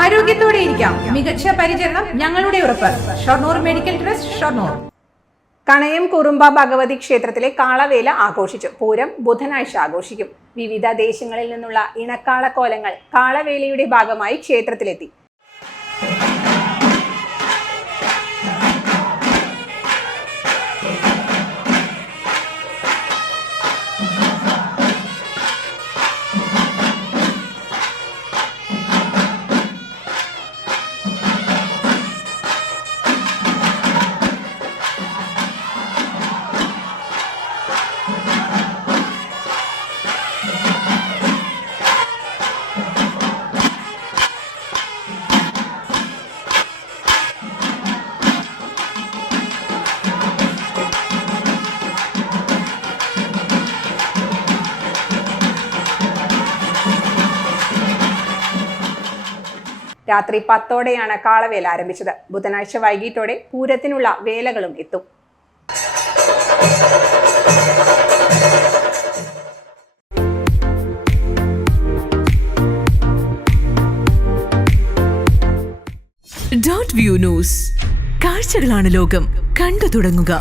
ആരോഗ്യത്തോടെ ഇരിക്കാം. മികച്ച പരിചരണം ഞങ്ങളുടെ ഉറപ്പ്. Shoranur medical trust, Shoranur. കണയം കുറുമ്പ ഭഗവതി ക്ഷേത്രത്തിലെ കാളവേല ആഘോഷിച്ചു. പൂരം ബുധനാഴ്ച ആഘോഷിക്കും. വിവിധ ദേശങ്ങളിൽ നിന്നുള്ള ഇണക്കാളക്കോലങ്ങൾ കാളവേലയുടെ ഭാഗമായി ക്ഷേത്രത്തിലെത്തി. രാത്രി 10ഓടെയാണ് കാളവേല ആരംഭിച്ചത്. ബുധനാഴ്ച വൈകിട്ടോടെ പൂരത്തിനുള്ള വേലകളും എത്തും. .view news. കാഴ്ചകളാണ് ലോകം. കണ്ടു തുടങ്ങുക.